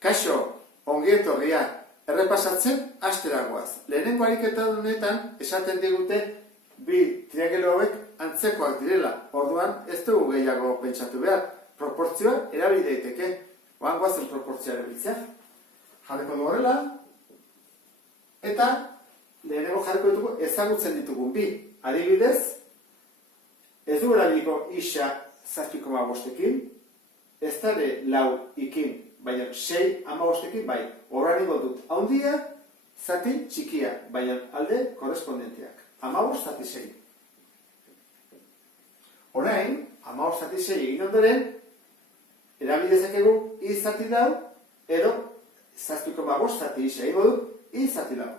Kaixo, ongi etorria, errepasatzen asteragoaz. Lehenengo ariketa honetan esaten digute bi triangelo hauek antzekoak direla. Orduan ez dugu gehiago pentsatu behar. Proportzioa erabili daiteke. Goazen proportzioa erabiltzea. Jarriko du horrela. Eta lehenengo jarriko ditugu ezagutzen ditugun bi. Adibidez, ez dugu erabiliko isa 7,5ekin, ez dara 4ekin, baina 6,5ekin bai. Horrengo dut haundia, zati txikia, baina alde korrespondenteak. 15 zati 6. Orain, 15 zati 6 egin ondoren, erabidezakegu i zati lau, edo 7,5 zati 6 egingo dut, i zati lau.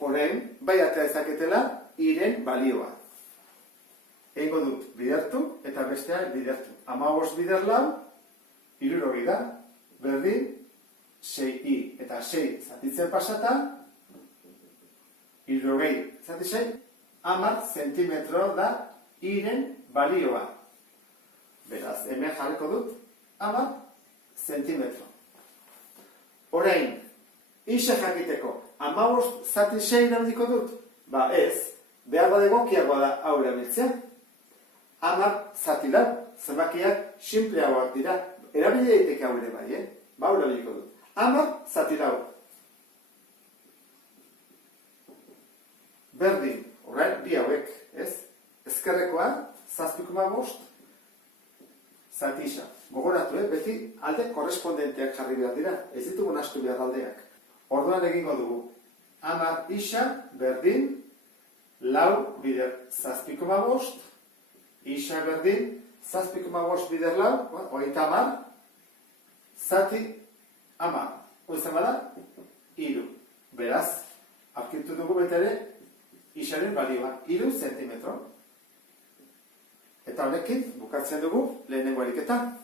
Orain, bai atea ezaketela, iren balioa. Egingo dut bidertu eta bestea bidertu. 15 bider lau, 60 da, berdin, 6i eta 6 zatitzen pasata, 60 zati 6, 10 zentimetro da iren balioa. Beraz, hemen jarriko dut, 10 zentimetro. Orain, isa jakiteko, 15 zati 6 erabiliko dut? Ba ez, behar bat egokiagoa da hau erabiltzea. 10 zati lau, zenbakiak sinpleagoak dira. Erabili daiteke hau ere bai, ba hau erabiliko dut. 10 zati lau. Berdin, orain, bi hauek, ez? Ezkerrekoa, 7,5 zati isa. Gogoratu, beti alde korrespondenteak jarri behar dira. Ez ditugu nahastu behar aldeak. Orduan egingo dugu. 10 isa, berdin, lau bider 7,5, isa berdin, 7,5 bider lau, 30, zati 10. Oizan bada, 3. Beraz, aurkitu dugu betere, isaren balioa, 3 zentimetro. Eta honekin, bukatzen dugu lehenengo ariketa.